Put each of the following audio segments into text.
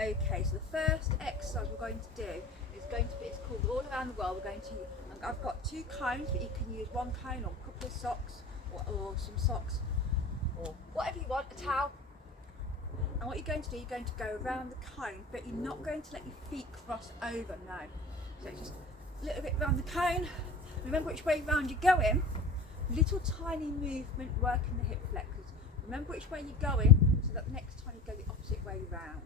Okay, so the first exercise we're going to do is going to be, it's called All Around the World. We're going to, I've got 2 cones, but you can use 1 cone or a couple of socks or some socks or whatever you want, a towel. And what you're going to do, you're going to go around the cone, but you're not going to let your feet cross over, no. So just a little bit around the cone. Remember which way round you're going. Little tiny movement working the hip flexors. Remember which way you're going, so that the next time you go the opposite way round.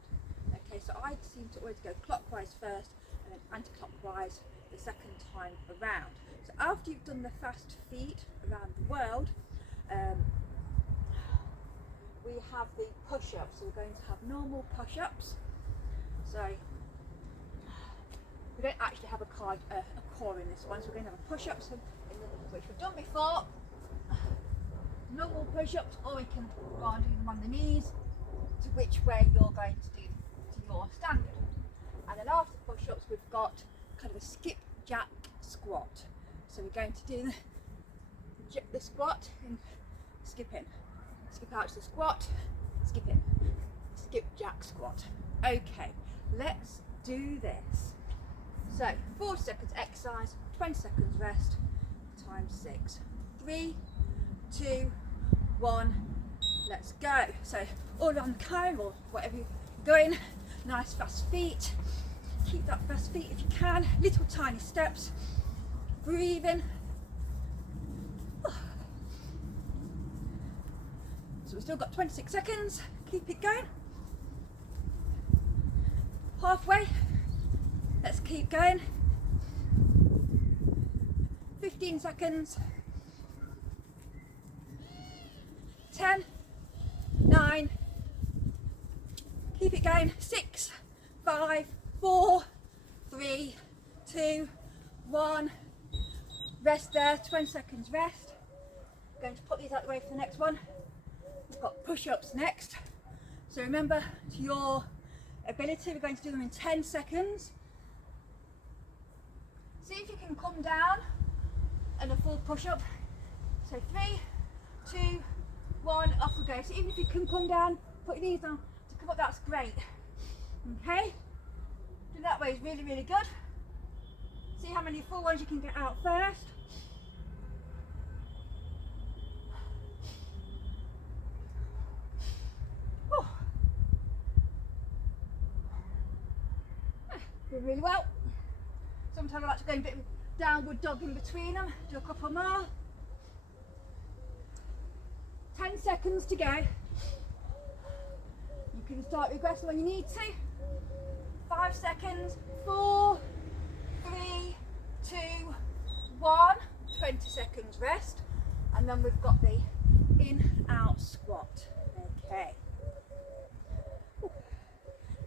Okay, so I seem to always go clockwise first and then anti-clockwise the second time around. So after you've done the fast feet around the world, we have the push-ups. So we're going to have normal push-ups. So we don't actually have a core in this one, so we're going to have a push-ups which we've done before. Normal push-ups, or we can go and do them on the knees, to which way you're going to do to your standard. And then after push-ups, we've got kind of a skip jack squat. So we're going to do the squat and skip in. Skip out to the squat, skip in, skip jack squat. Okay, let's do this. So 40 seconds exercise, 20 seconds rest, times 6. 3, 2, 1, let's go. So all around the cone or whatever you're going, nice fast feet. Keep that fast feet if you can, little tiny steps, breathing. So we've still got 26 seconds, keep it going. Halfway, let's keep going. 15 seconds. 10, 9, keep it going. 6, 5, 4, 3, 2, 1. Rest there, 20 seconds rest. I'm going to put these out of the way for the next one. We've got push-ups next. So remember, to your ability, we're going to do them in 10 seconds. See if you can come down and a full push-up. So 3, 2, 1, off we go. So even if you can come down, put your knees down to come up, that's great. Okay? Do that way is really, really good. See how many full ones you can get out first. Whew. Doing really well. Sometimes I like to go a bit of downward dog in between them. Do a couple more. 10 seconds to go. You can start regressing when you need to. 5 seconds. 4, 3, 2, 1. 20 seconds rest. And then we've got the in-out squat. Okay. Ooh.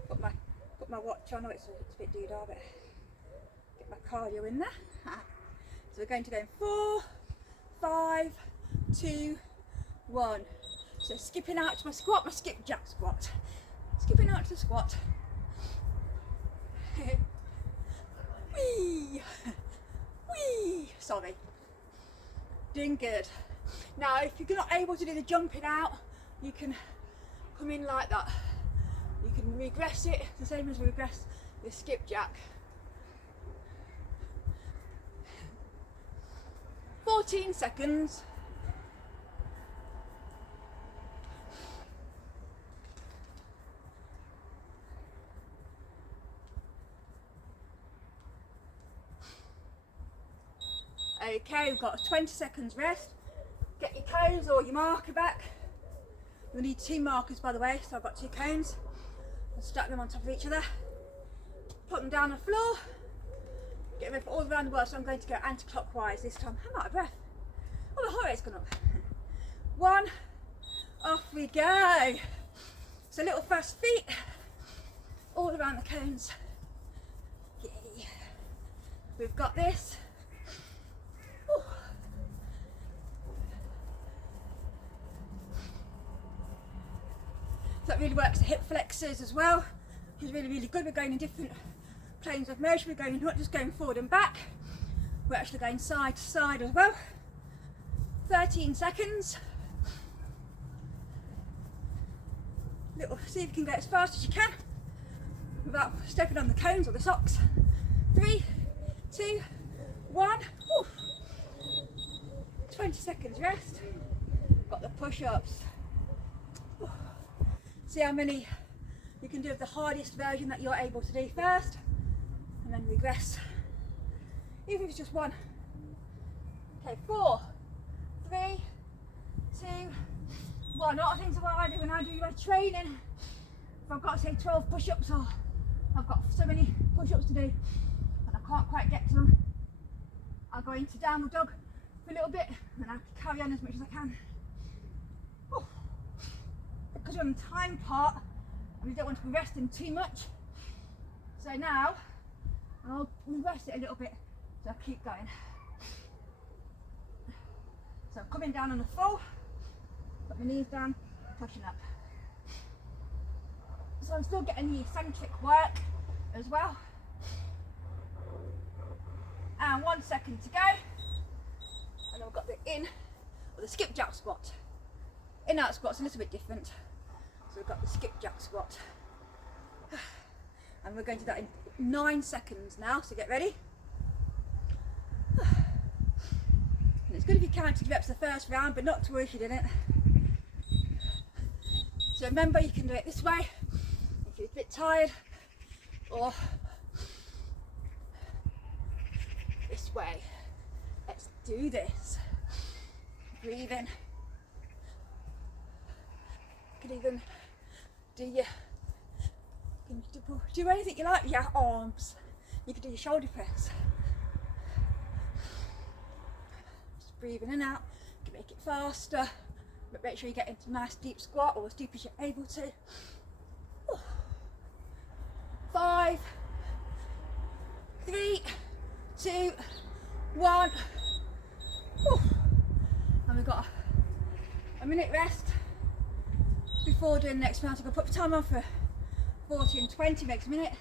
Put my watch on. Oh, it's a bit doodah, but get my cardio in there. So we're going to go in 4, 5, 2, 1. So skipping out to my squat, my skip jack squat. Skipping out to the squat. Whee! Whee! Sorry. Doing good. Now if you're not able to do the jumping out, you can come in like that. You can regress it, the same as regress the skip jack. 14 seconds. Okay, we've got 20 seconds rest. Get your cones or your marker back. You'll need 2 markers, by the way, so I've got 2 cones. I'll stack them on top of each other. Put them down on the floor. Get ready for all around the world, so I'm going to go anti-clockwise this time. I'm out of breath. Oh, the heart rate's gone up. 1, off we go. So little fast feet, all around the cones. Yay. We've got this. Whew. So that really works the hip flexors as well, which is really, really good. We're going in different planes of motion. We're going not just going forward and back, we're actually going side to side as well. 13 seconds. See if you can go as fast as you can. stepping on the cones or the socks. 3, 2, 1. Woo. 20 seconds rest. Got the push-ups. See how many you can do of the hardest version that you're able to do first, and then regress. Even if it's just one. Okay, 4, 3, 2, 1. A lot of things are what I do when I do my training. If I've got, say, 12 push-ups, or I've got so many push-ups to do and I can't quite get to them, I'll go into downward dog for a little bit and then I'll carry on as much as I can. Whew. Because you're on the time part and we don't want to be resting too much, so now I'll rest it a little bit, so I'll keep going. So I'm coming down on the full, put my knees down, pushing up. So I'm still getting the eccentric work as well. And 1 second to go. And then we've got the in, or the skipjack squat. In out squat's a little bit different. So we've got the skipjack squat. And we're going to do that in 9 seconds now, so get ready. And it's good if you counted reps the first round, but not to worry if you didn't. So remember, you can do it this way if you're a bit tired, or this way. Let's do this. Breathe in. You can even do anything you like with your arms. You can do your shoulder press. Just breathe in and out. You can make it faster, but make sure you get into a nice deep squat, or as deep as you're able to. 5, 3, 2, 1. And we've got a minute rest before doing the next round. So I'm going to put the time on for 40 and 20, makes a minute.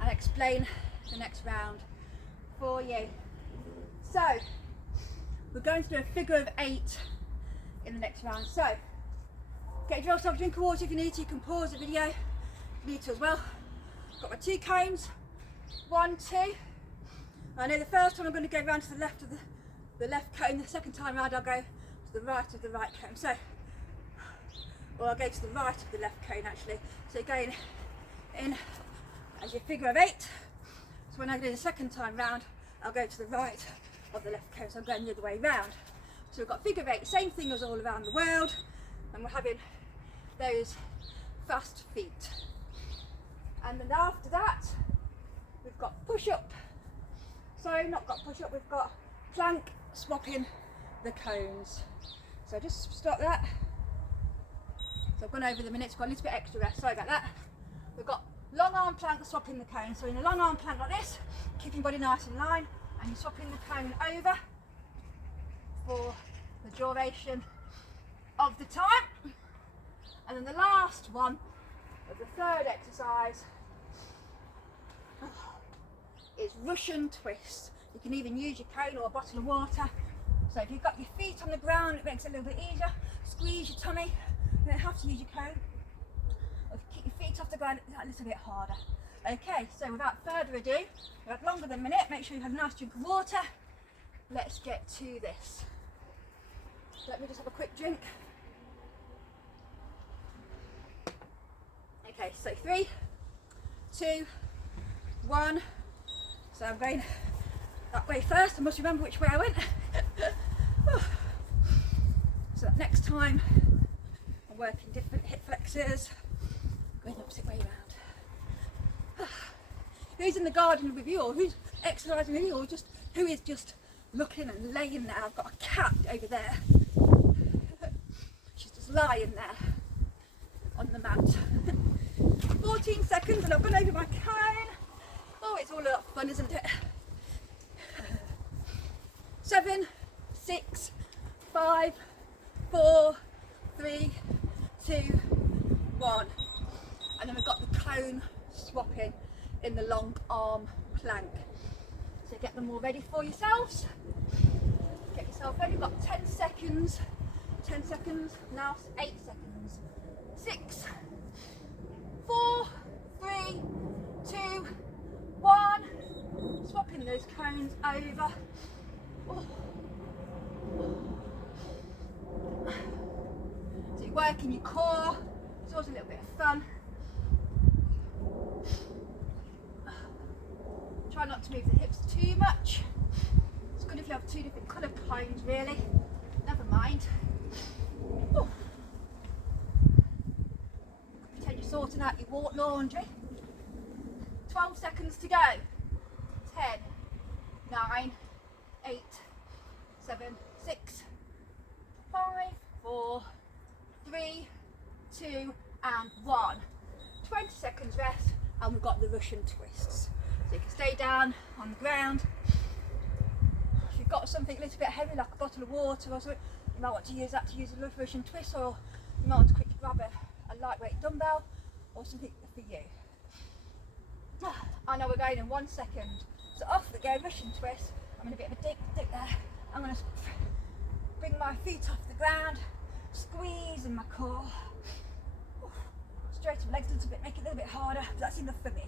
I'll explain the next round for you. So we're going to do a figure of 8 in the next round. So get yourself a drink of water if you need to. You can pause the video if you need to as well. Got my 2 cones, 1, 2. I know the first time I'm going to go round to the left of the left cone. The second time round I'll go to the right of the right cone. So, or I'll go to the right of the left cone actually. So going in as your figure of 8. So when I do the second time round, I'll go to the right of the left cone. So I'm going the other way round. So we've got figure of 8, same thing as all around the world, and we're having those fast feet. And then after that, we've got push-up. So not got push-up, we've got plank, swapping the cones. So just stop that. So I've gone over the minutes, got a little bit extra rest, sorry about that. We've got long arm plank, swapping the cone. So in a long arm plank like this, keeping your body nice in line, and you're swapping the cone over for the duration of the time. And then the last one of the third exercise is Russian twists. You can even use your cone or a bottle of water. So if you've got your feet on the ground, it makes it a little bit easier. Squeeze your tummy. You don't have to use your cone. Or if you keep your feet off the ground, it's a little bit harder. Okay, so without further ado, we have longer than a minute. Make sure you have a nice drink of water. Let's get to this. Let me just have a quick drink. Okay, so 3, 2, 1. So I'm going that way first. I must remember which way I went. So next time I'm working different hip flexors, going the opposite way around. Who's in the garden with you, or who's exercising with you, or just who is just looking and laying there? I've got a cat over there. She's just lying there on the mat. 14 seconds and I've gone over my cone. Oh, it's all a lot of fun, isn't it? 7, 6, 5, 4, 3, 2, 1. And then we've got the cone swapping in the long arm plank. So get them all ready for yourselves. Get yourself ready. We've got 10 seconds. 10 seconds. Now 8 seconds. 6, 4, 3, 2, cones over. Oh. So you're working your core. It's always a little bit of fun. Try not to move the hips too much. It's good if you have two different colour cones really. Never mind. Ooh. Pretend you're sorting out your laundry. 12 seconds to go. 10, 9, 8, 7, 6, 5, 4, 3, 2 and 1. 20 seconds rest and we've got the Russian twists. So you can stay down on the ground. If you've got something a little bit heavy like a bottle of water or something, you might want to use that to use a Russian twist, or you might want to quickly grab a lightweight dumbbell or something for you. I know we're going in 1 second. So off we go, Russian twist. I'm in a bit of a dip there. I'm going to bring my feet off the ground, squeeze in my core. Straighten my legs a little bit, make it a little bit harder, but that's enough for me.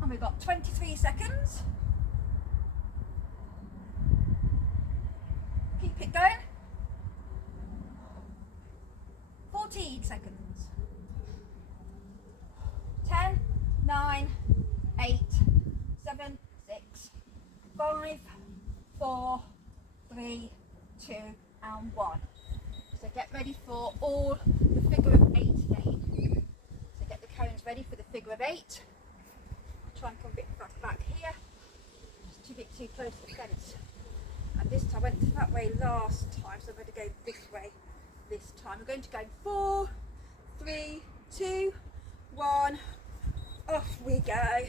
And we've got 23 seconds. Keep it going. 14 seconds. 10, 9, 8, 7, 6, 5, 4, 3, 2 and 1. So get ready for all the figure of 8 again. So get the cones ready for the figure of 8. Try and come a bit back here. Just a bit too close to the fence. And this time I went that way last time, so I'm going to go this way this time. We're going to go 4, 3, 2, 1. Off we go.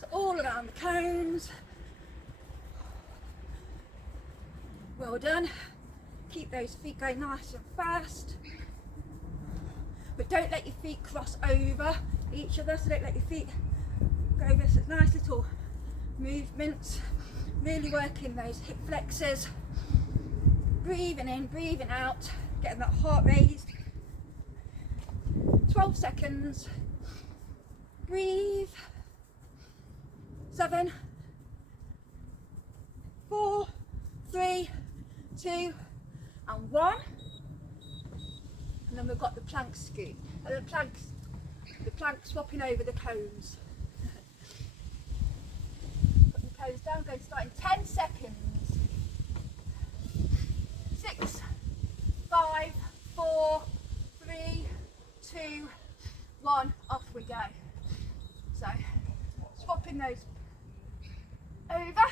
So all around the cones. Well done. Keep those feet going nice and fast. But don't let your feet cross over each other, so don't let your feet go over. So it's nice little movements. Really working those hip flexors. Breathing in, breathing out, getting that heart raised. 12 seconds. Breathe. 7, 4, 3, 2 and 1. And then we've got the plank scoot. The plank swapping over the cones. Put the cones down, going to start in 10 seconds. 6, 5, 4, 3, 2, 1, off we go. So, swapping those over.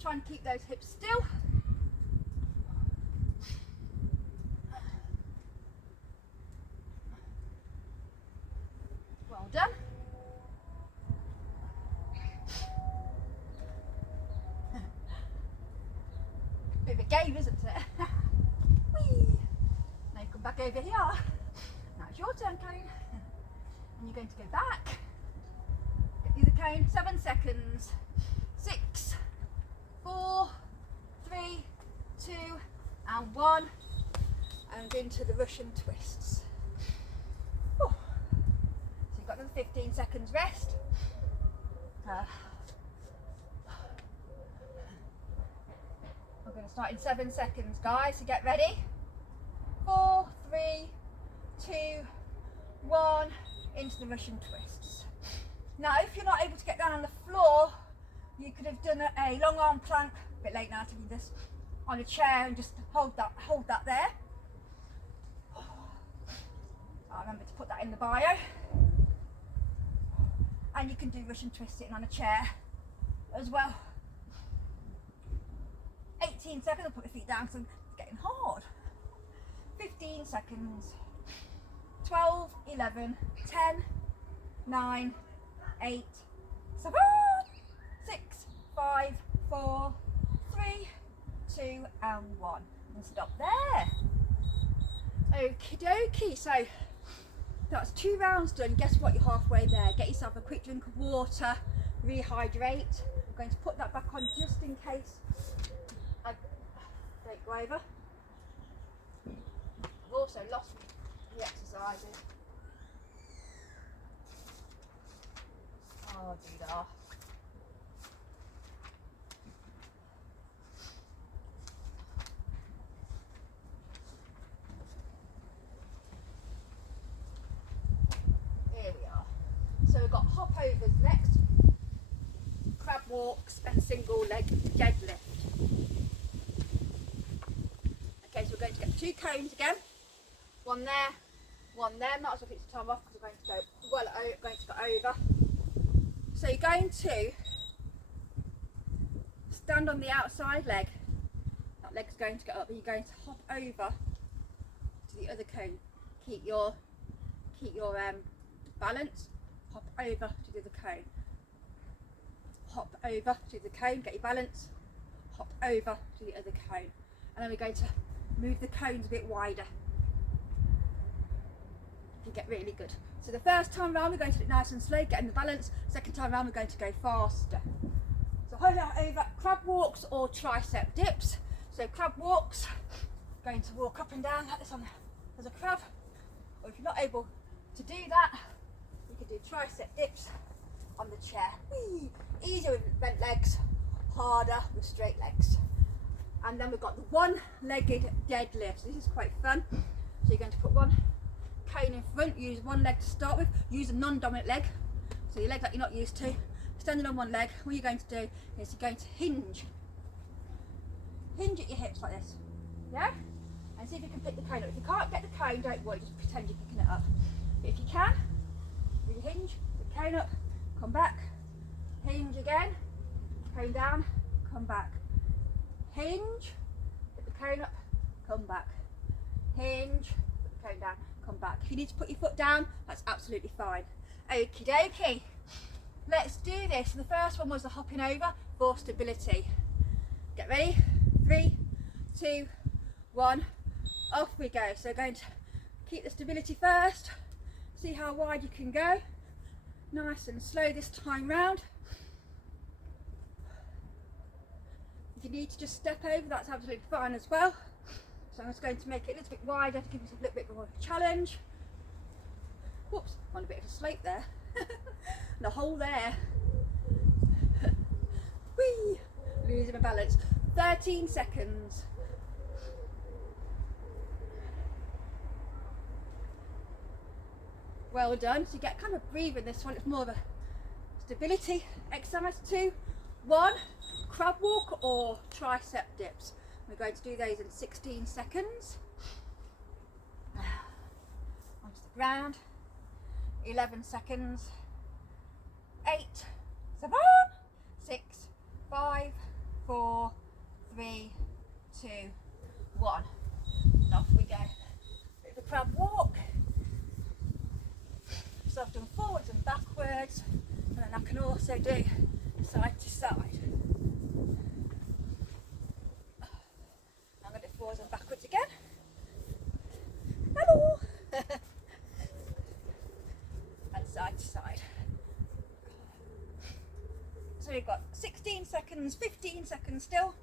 Try and keep those hips still. Well done. Bit of a game, isn't it? Whee! Now you come back over here. Now it's your turn, Cone. And you're going to go back. Get you the cone. 7 seconds. 6, 4, 3, 2 and 1. And into the Russian twists. Whew. So you've got another 15 seconds rest. We're going to start in 7 seconds, guys, so get ready. 4, 3, 2, 1, into the Russian twists. Now, if you're not able to get down on the floor, you could have done a long arm plank, a bit late now to do this, on a chair and just hold that there. I'll remember to put that in the bio. And you can do Russian twist sitting on a chair as well. 18 seconds, I'll put the feet down because it's getting hard. 15 seconds. 12, 11, 10, 9, 8, 7, 6, 5, 4, 3, 2 and 1. And stop there. Okie dokie, so that's 2 rounds done. Guess what, you're halfway there. Get yourself a quick drink of water, rehydrate. I'm going to put that back on just in case I don't go over. I've also lost the exercises. Oh, dear. Here we are. So we've got hop overs next, crab walks and single leg deadlift. Okay, so we're going to get 2 cones again. One there, one there. Not as if it's time off because we're going to go over. So you're going to stand on the outside leg. That leg's going to go up, and you're going to hop over to the other cone. Keep your balance. Hop over to the other cone. Hop over to the cone. Get your balance. Hop over to the other cone, and then we're going to move the cones a bit wider. You get really good. So the first time round we're going to do it nice and slow, getting the balance. Second time round we're going to go faster. So hold out over crab walks or tricep dips. So crab walks, going to walk up and down like this as a crab. Or if you're not able to do that, you can do tricep dips on the chair. Whee! Easier with bent legs, harder with straight legs. And then we've got the one-legged deadlift. This is quite fun. So you're going to put one cone in front, use one leg to start with, use a non-dominant leg, so your leg that you're not used to, standing on one leg. What you're going to do is you're going to hinge at your hips like this, yeah? And see if you can pick the cone up. If you can't get the cone, don't worry, just pretend you're picking it up. But if you can, you hinge, the cone up, come back, hinge again, cone down, come back, hinge, put the cone up, come back, hinge, put the cone down, come back. If you need to put your foot down, that's absolutely fine. Okie dokie. Let's do this. So the first one was the hopping over for stability. Get ready. 3, 2, 1. Off we go. So going to keep the stability first. See how wide you can go. Nice and slow this time round. If you need to just step over, that's absolutely fine as well. So I'm just going to make it a little bit wider to give us a little bit more of a challenge. Whoops, on a bit of a slope there. And a hole there. Whee! Losing my balance. 13 seconds. Well done. So you get kind of breathing this one. It's more of a stability exercise. 2, 1. Crab walk or tricep dips. We're going to do those in 16 seconds. Onto the ground. 11 seconds. 8, 7, 6, 5, 4, 3, 2, 1. And off we go. Bit of a crab walk. So I've done forwards and backwards, and then I can also do side to side. I'm going to do forwards and backwards again. Hello! And side to side. So we've got 16 seconds, 15 seconds still.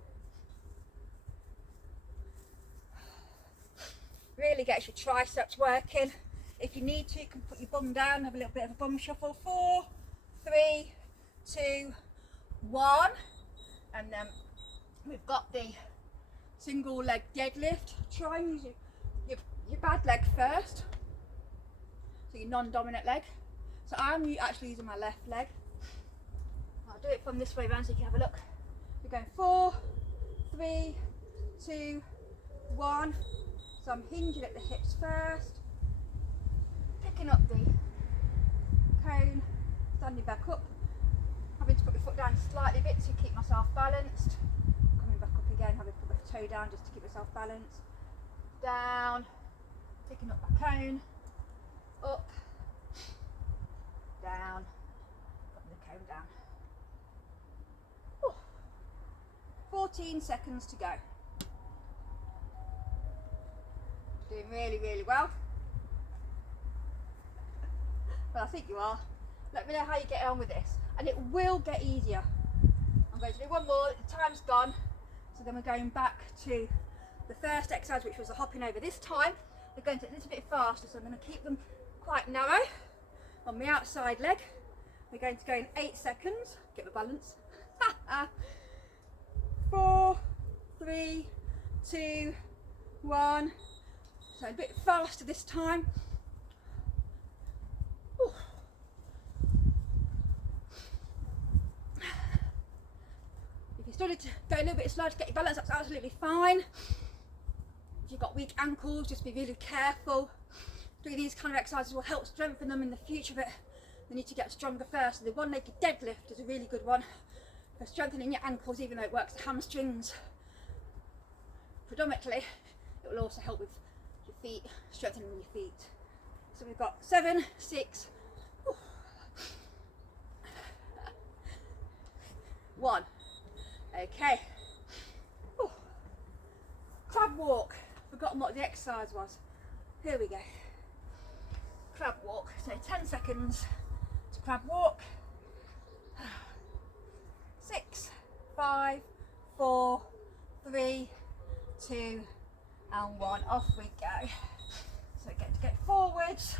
Really gets your triceps working. If you need to, you can put your bum down, have a little bit of a bum shuffle. 4, 3, 2, 1. And then we've got the single leg deadlift. Try and use your bad leg first. So your non-dominant leg. So I'm actually using my left leg. I'll do it from this way around so you can have a look. We're going 4, 3, 2, 1. So I'm hinging at the hips first. Picking up the cone, standing back up, having to put my foot down slightly a bit to keep myself balanced, coming back up again, having to put my toe down just to keep myself balanced, down, picking up my cone, up, down, putting the cone down. Ooh. 14 seconds to go. Doing really, really well. Well, I think you are. Let me know how you get on with this, and it will get easier. I'm going to do one more. The time's gone, so then we're going back to the first exercise, which was the hopping over. This time we're going to do it a little bit faster, so I'm going to keep them quite narrow on the outside leg. We're going to go in 8 seconds. Get my balance. 4, 3, 2, 1. So a bit faster this time. Whew. If you started to go a little bit slow to get your balance, that's absolutely fine. If you've got weak ankles, just be really careful. Doing these kind of exercises will help strengthen them in the future, but they need to get stronger first. So the one-legged deadlift is a really good one for strengthening your ankles, even though it works the hamstrings predominantly. It will also help with your feet, strengthening your feet. So we've got 7, 6, 1. Okay. Crab walk. Forgotten what the exercise was. Here we go. Crab walk. So 10 seconds to crab walk. 6, 5, 4, 3, 2, and 1. Off we go. So get forwards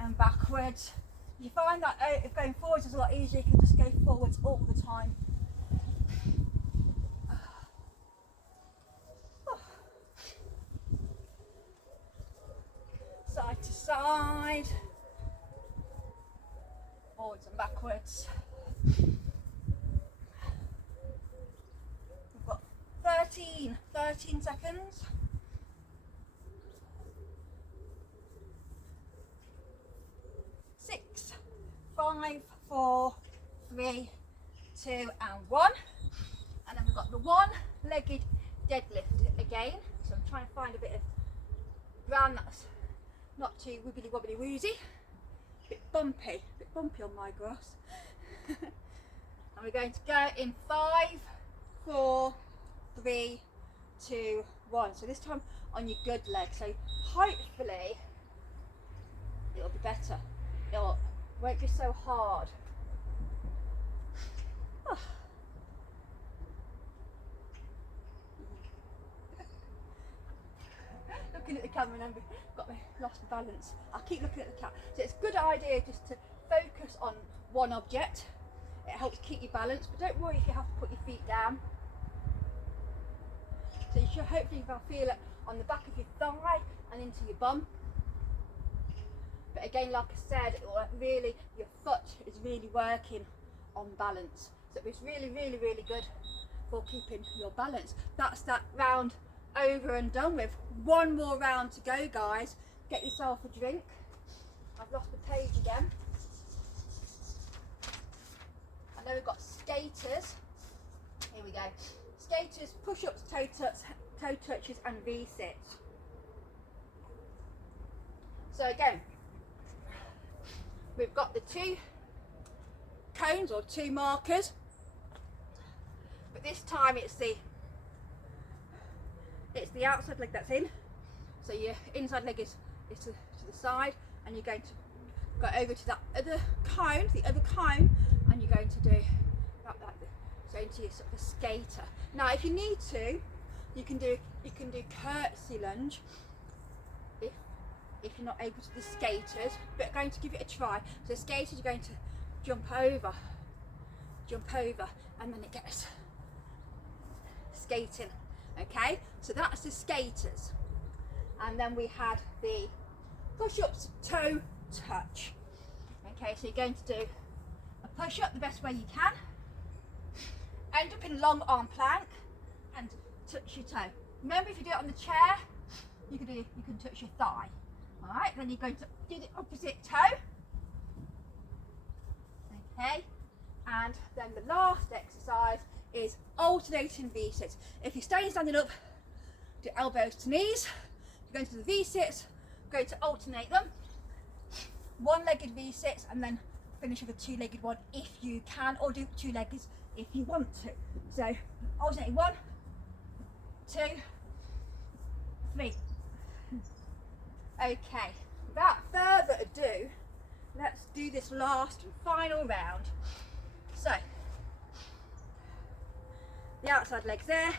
and backwards. If you find that if going forwards is a lot easier, you can just go forwards all the time. Side to side, forwards and backwards. We've got 13 seconds. 6, 5, 4, 3, 2, and 1. And then we've got the one-legged deadlift again. So I'm trying to find a bit of ground that's not too wibbly wobbly woozy. A bit bumpy on my grass. And we're going to go in 5, 4, 3, 2, 1. So this time on your good leg. So hopefully it'll be better. It won't be so hard. Oh. Looking at the camera and lost my balance. I'll keep looking at the camera. So it's a good idea just to focus on one object. It helps keep you balanced, but don't worry if you have to put your feet down. So you should hopefully feel it on the back of your thigh and into your bum. But again, like I said, your foot is really working on balance. So it's really good for keeping your balance. That's that round over and done with. One more round to go, guys. Get yourself a drink. I've lost the page again. I know we've got skaters. Here we go. Skaters, push-ups, toe touches and V-sits. So again, we've got the 2 cones or 2 markers, but this time it's the outside leg that's in. So your inside leg is to the side, and you're going to go over to that other cone, and you're going to do that like this. So into your sort of a skater. Now, if you need to, you can do curtsy lunge if you're not able to do the skaters, but I'm going to give it a try. So skaters, you're going to jump over, and then it gets skating. Okay, so that's the skaters. And then we had the push-ups, toe touch. Okay, so you're going to do a push-up the best way you can, end up in long arm plank, and touch your toe. Remember, if you do it on the chair, you can touch your thigh. All right, then you're going to do the opposite toe. Okay, and then the last exercise is alternating V-sits. If you're staying standing up, do elbows to knees. You're going to the V-sits, going to alternate them. One-legged V-sits, and then finish with a 2-legged one if you can, or do 2 legs if you want to. So alternating 1, 2, 3. Okay, without further ado, let's do this last and final round. So the outside leg's there,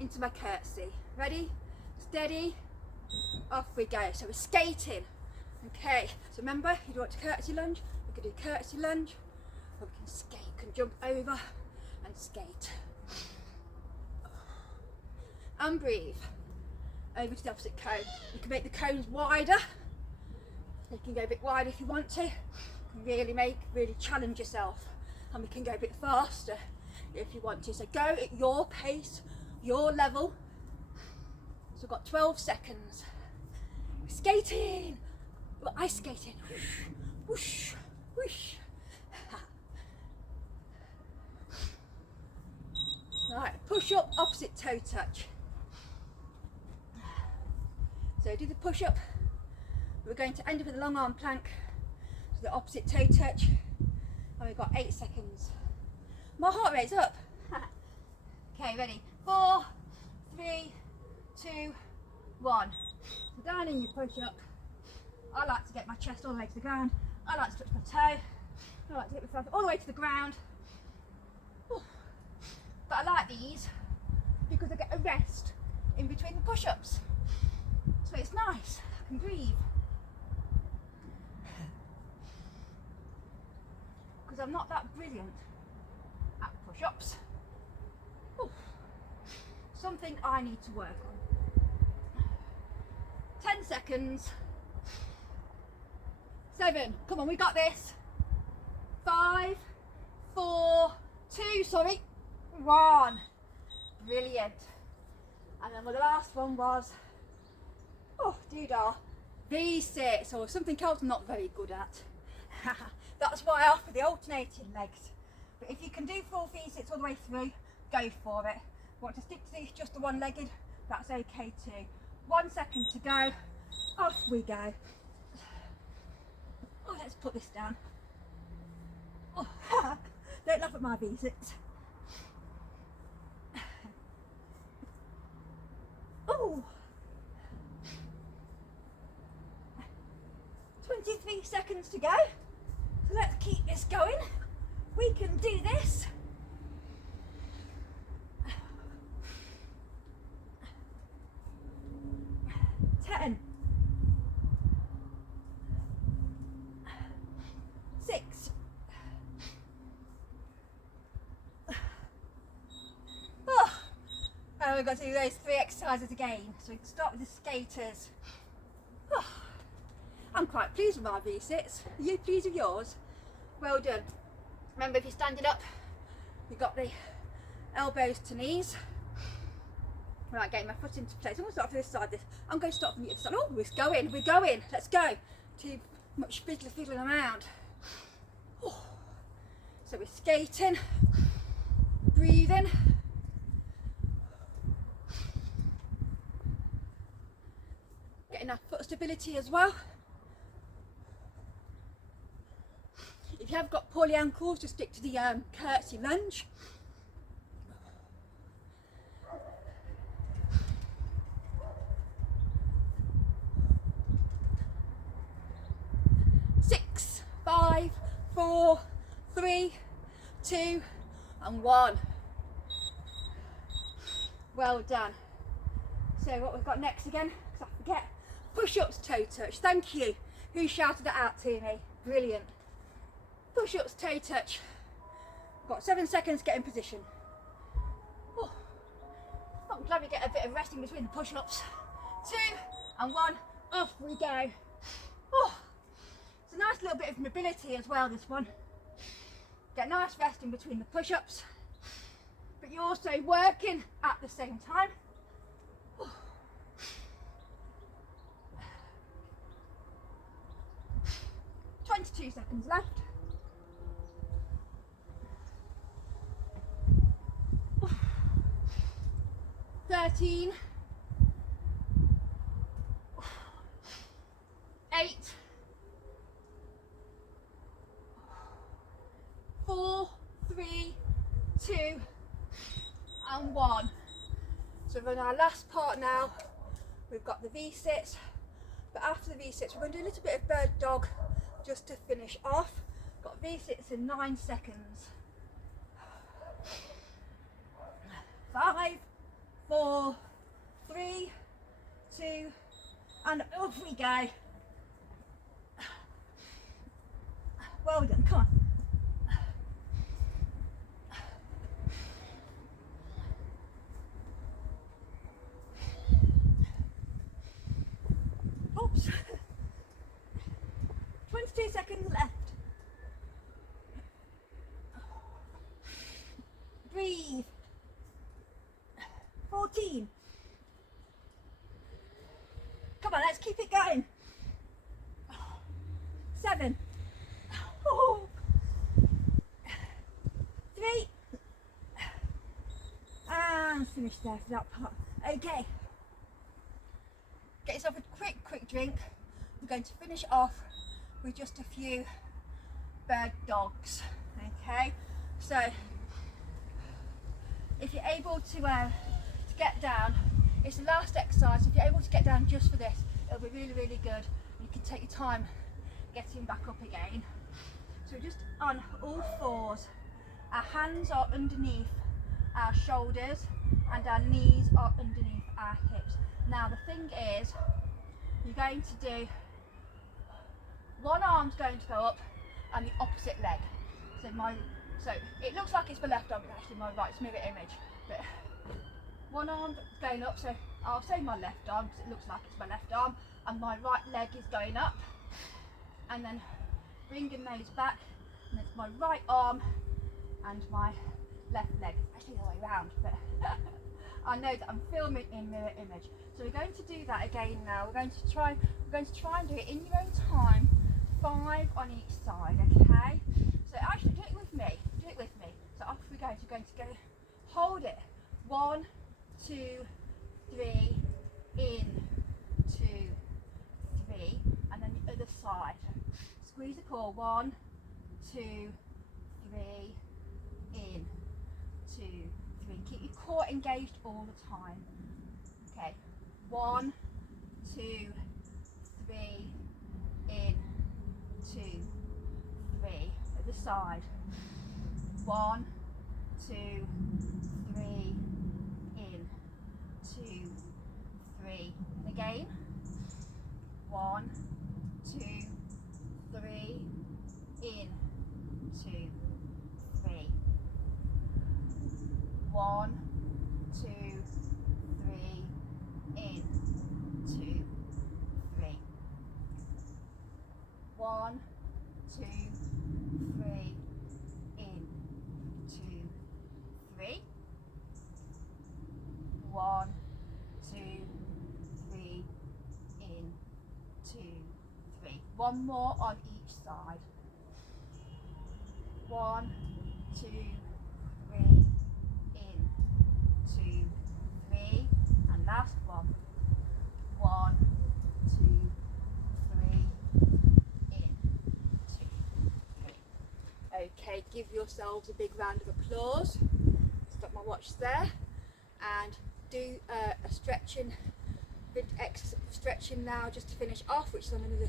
into my curtsy. Ready, steady, off we go. So we're skating. Okay, so remember, if you want to curtsy lunge, we could do curtsy lunge, Or we can skate, can jump over and skate. And breathe. Over to the opposite cone. You can make the cones wider. You can go a bit wider if you want to. You can really challenge yourself. And we can go a bit faster if you want to. So go at your pace, your level. So we've got 12 seconds. We're skating. Well, ice skating. Whoosh, whoosh. Right, push up, opposite toe touch. So do the push up. We're going to end up with a long arm plank. So the opposite toe touch. And we've got 8 seconds. My heart rate's up. Okay, ready? 4, 3, 2, 1. So down in your push up. I like to get my chest all the way to the ground. I like to touch my toe. I like to get myself all the way to the ground. Ooh. But I like these because I get a rest in between the push-ups. So it's nice, I can breathe. Because I'm not that brilliant at push-ups. Ooh. Something I need to work on. 10 seconds. 7, come on, we got this. 5, 4, 2, sorry, 1. Brilliant. And then the last one was, oh, doodah, V-sits, or something else I'm not very good at. That's why I offer the alternating legs. But if you can do full V-sits all the way through, go for it. Want to stick to just the one-legged, that's okay too. 1 second to go, off we go. Oh, let's put this down. Oh, don't laugh at my V-sits. Oh, 23 seconds to go. So let's keep this going. We can do this. 10, 6, 4. We've got to do those 3 exercises again. So we can start with the skaters. Oh, I'm quite pleased with my V-sits. Are you pleased with yours? Well done. Remember, if you're standing up, you've got the elbows to knees. Right, getting my foot into place. I'm going to start from this side. I'm going to start from the other side. Oh, we're going. Let's go. Too much fiddling around. Oh. So we're skating, breathing. Getting our foot stability as well. If you have got poorly ankles, just stick to the curtsy lunge. Six, 5, 4, 3, 2, and 1. Well done. So what we've got next again, because I forget, push-ups toe touch. Thank you. Who shouted that out to me? Brilliant. Push-ups toe touch. Got 7 seconds to get in position. Oh, I'm glad we get a bit of rest in between the push-ups. 2 and 1, off we go. Oh, it's a nice little bit of mobility as well, this one. Get a nice rest in between the push-ups, but you're also working at the same time. Oh. 22 seconds left. Oh. 13. 8. 4, 3, 2, and 1. So we're on our last part now. We've got the V-sits, but after the V-sits we're going to do a little bit of bird dog just to finish off. Got V-sits in 9 seconds. 5, 4, 3, 2, and off we go. Well done, come on. 2 seconds left. Breathe. 14. Come on, let's keep it going. 7. 3. And finish there for that part. Okay. Get yourself a quick drink. We're going to finish off with just a few bird dogs. Okay. So if you're able to get down, it's the last exercise. If you're able to get down just for this, it'll be really, really good. You can take your time getting back up again. So we're just on all fours. Our hands are underneath our shoulders and our knees are underneath our hips. Now the thing is, you're going to do, one arm's going to go up and the opposite leg. So it looks like it's my left arm, but actually my right, it's mirror image. But one arm going up, so I'll say my left arm because it looks like it's my left arm, and my right leg is going up, and then bringing those back, and it's my right arm and my left leg, actually the other way around, but I know that I'm filming in mirror image. So we're going to do that again now. We're going to try and do it in your own time, 5 on each side, okay? So actually do it with me. So off we go. So we're going to go, hold it. 1, 2, 3, in, 2, 3, and then the other side. Squeeze the core. 1, 2, 3, in, 2, 3. Keep your core engaged all the time. Okay. 1, 2, 3, in, 2, 3. Other side. 1, 2, 3, in, 2, 3. And again. 1, 2, 3, in, 2, 3. 1, 2, 3, in, 2, 3. 1, 2, 3, in, 2, 3. 1, 2, 3, in, 2, 3. One more on each side. 1, 2, 3, in, 2, 3, and last one. 1, 2, 3, in, 2, 3. Okay, give yourselves a big round of applause. Stop my watch there, and do a stretching now just to finish off, which is on another